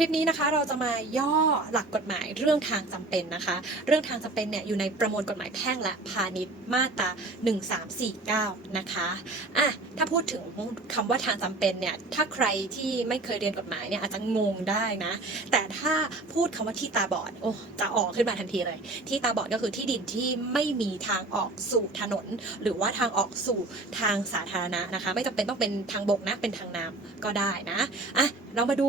คลิปนี้นะคะเราจะมาย่อหลักกฎหมายเรื่องทางจำเป็นนะคะ เรื่องทางจำเป็นเนี่ยอยู่ในประมวลกฎหมายแพ่งและพาณิชย์มาตรา 1349 นะคะอะถ้าพูดถึงคำว่าทางจำเป็นเนี่ยถ้าใครที่ไม่เคยเรียนกฎหมายเนี่ยอาจจะงงได้นะ แต่ถ้าพูดคำว่าที่ตาบอดโอ้จะออกขึ้นมาทันทีเลย ที่ตาบอดก็คือที่ดินที่ไม่มีทางออกสู่ถนน หรือว่าทางออกสู่ทางสาธารณะนะคะ ไม่จำเป็นต้องเป็นทางบกนะเป็นทางน้ำก็ได้นะอะ เรามาดู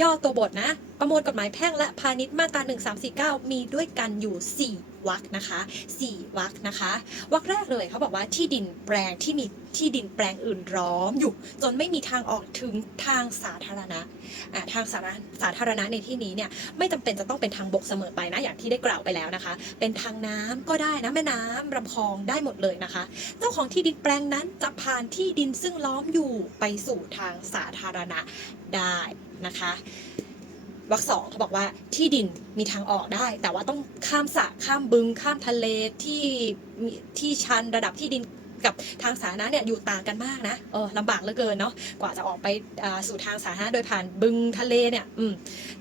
ย่อตัวบทนะ ประมวลกฎหมายแพ่งและพาณิชย์มาตรา 1349 มีด้วยกันอยู่ 4วรรคนะคะ 4วรรคนะคะวรรคแรกเลยเขาบอกว่าที่ดินแปลงที่มีที่ดินแปลงอื่นล้อมอยู่ จนไม่มีทางออกถึงทางสาธารณะะทางสาธารสาธารณะในที่นี้เนี่ยไม่จำเป็นจะต้องเป็นทางบกเสมอไปนะอย่างที่ได้กล่าวไปแล้วนะคะ เป็นทางน้ำก็ได้นะแม่น้ำลำคลองได้หมดเลยนะคะ เจ้าของที่ดินแปลงนั้นจะผ่านที่ดินซึ่งล้อมอยู่ไปสู่ทางสาธารณะได้นะคะ วรรคสองเขาบอกว่าที่ดินมีทางออกได้ แต่ว่าต้องข้ามสระข้ามบึง ข้ามทะเลที่มีที่ชันระดับที่ดินกับทางสาธารณะเนี่ยอยู่ต่างกันมากนะเออลำบากเหลือเกินเนาะกว่าจะออกไปอ่าสู่ทางสาธารณะโดยผ่านบึงทะเลเนี่ยอืม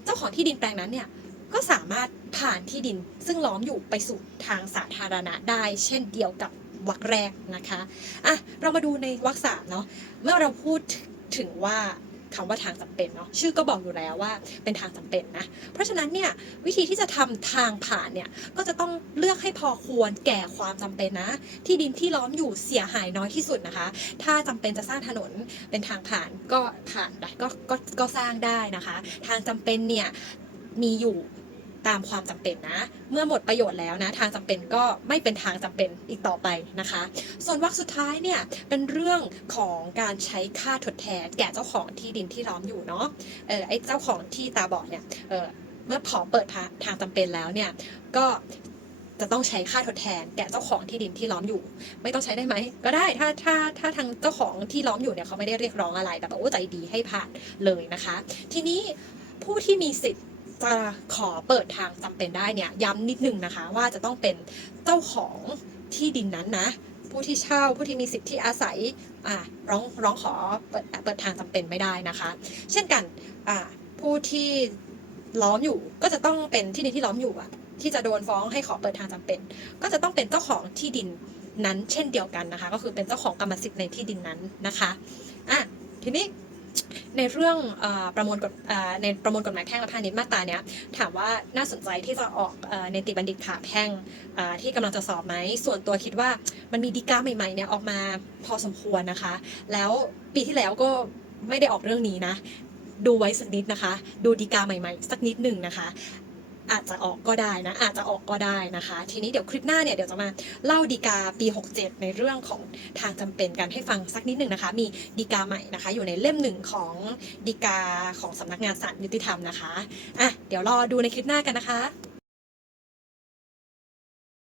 เจ้าของที่ดินแปลงนั้นเนี่ยก็สามารถผ่านที่ดินซึ่งล้อมอยู่ไปสู่ทางสาธารณะได้ เช่นเดียวกับวรรคแรกนะคะอะเรามาดูในวรรคสามเนาะเมื่อเราพูดถึงว่า คำว่าทางจำเป็นเนาะชื่อก็บอกอยู่แล้วว่าเป็นทางจำเป็นนะ เพราะฉะนั้นเนี่ยวิธีที่จะทำทางผ่านเนี่ยก็จะต้องเลือกให้พอควรแก่ความจำเป็นนะ ที่ดินที่ล้อมอยู่เสียหายน้อยที่สุดนะคะ ถ้าจำเป็นจะสร้างถนนเป็นทางผ่านก็ผ่านได้ก็ก็ก็สร้างได้นะคะ ทางจำเป็นเนี่ยมีอยู่ ตามความจำเป็นนะ เมื่อหมดประโยชน์แล้วนะ ทางจำเป็นก็ไม่เป็นทางจำเป็นอีกต่อไปนะคะ ส่วนวรรคสุดท้ายเนี่ยเป็นเรื่องของการใช้ค่าทดแทน แก่เจ้าของที่ดินที่ล้อมอยู่เนาะเออไอ้เจ้าของที่ตาบอดเนี่ยเออเมื่อพอเปิดทางทางจำเป็นแล้วเนี่ยก็จะต้องใช้ค่าทดแทนแก่เจ้าของที่ดินที่ล้อมอยู่ ไม่ต้องใช้ได้ไหมก็ได้ถ้าถ้าถ้าทางเจ้าของที่ล้อมอยู่เนี่ยเขาไม่ได้เรียกร้องอะไร แต่แบบโอ้ใจดีให้ผ่านเลยนะคะ ทีนี้ผู้ที่มีสิทธิ์ จะขอเปิดทางจำเป็นได้เนี่ยย้ำนิดนึงนะคะว่าจะต้องเป็นเจ้าของที่ดินนั้นนะ ผู้ที่เช่าผู้ที่มีสิทธิที่อาศัยอ่าร้องร้องขอเปิดเปิดทางจำเป็นไม่ได้นะคะ เช่นกันอ่าผู้ที่ล้อมอยู่ก็จะต้องเป็นที่ดินที่ล้อมอยู่อะที่จะโดนฟ้องให้ขอเปิดทางจำเป็น ก็จะต้องเป็นเจ้าของที่ดินนั้นเช่นเดียวกันนะคะ ก็คือเป็นเจ้าของกรรมสิทธิ์ในที่ดินนั้นนะคะอะทีนี้ ในเรื่องอประมวลกฎในประมวลกฎหมายแพ่งและพาณิชย์มาตราเนี้ยถามว่าน่าสนใจที่จะออกอในติบัณฑิตขาแพ่งที่กำลังจะสอบไหมส่วนตัวคิดว่ามันมีดีกาใหม่ๆเนี่ยออกมาพอสมควรนะคะ แล้วปีที่แล้วก็ไม่ได้ออกเรื่องนี้นะ ดูไว้สักนิดนะคะ ดูดีกาใหม่ๆ สักนิดหนึ่งนะคะ อาจจะออกก็ได้นะ อาจจะออกก็ได้นะคะ ทีนี้เดี๋ยวคลิปหน้าเนี่ยเดี๋ยวจะมาเล่าดีกาปี 67 ในเรื่องของทางจำเป็นกันให้ฟังสักนิดหนึ่งนะคะ มีดีกาใหม่นะคะ อยู่ในเล่มหนึ่งของดีกาของสำนักงานศาลยุติธรรมนะคะอะเดี๋ยวรอดูในคลิปหน้ากันนะคะ